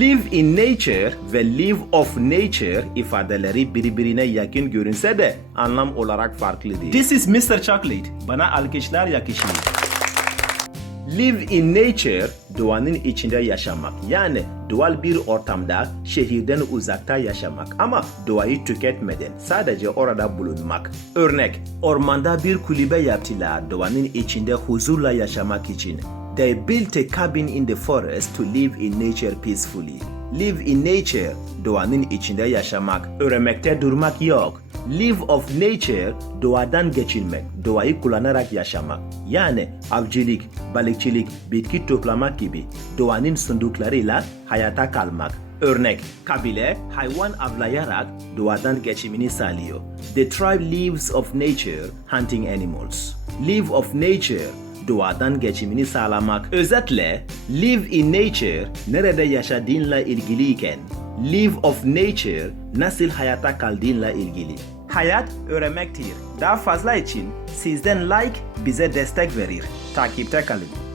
Live in nature ve live of nature ifadeleri birbirine yakın görünse de anlam olarak farklıdır. This is Mr. Chocolate. Bana alkışlar yakışıyor. Live in nature, doğanın içinde yaşamak. Yani doğal bir ortamda, şehirden uzakta yaşamak. Ama doğayı tüketmeden, sadece orada bulunmak. Örnek, ormanda bir kulübe yaptılar doğanın içinde huzurla yaşamak için. They built a cabin in the forest to live in nature peacefully. Live in nature, doğanın içinde yaşamak. Öğrenmekte durmak yok. Live of nature, doğadan geçilmek, doğayı kullanarak yaşamak. Yani avcılık, balıkçılık, bitki toplamak gibi doğanın sunduklarıyla hayata kalmak. Örnek, kabile hayvan avlayarak doğadan geçimini sağlıyor. The tribe lives of nature, hunting animals. Live of nature, doğadan geçimini sağlamak. Özetle, live in nature, nerede yaşadığınla ilgiliyken, live of nature, nasıl hayata kaldığınla ilgili. Hayat öğrenmektir. Daha fazla için sizden like bize destek verir. Takipte kalın.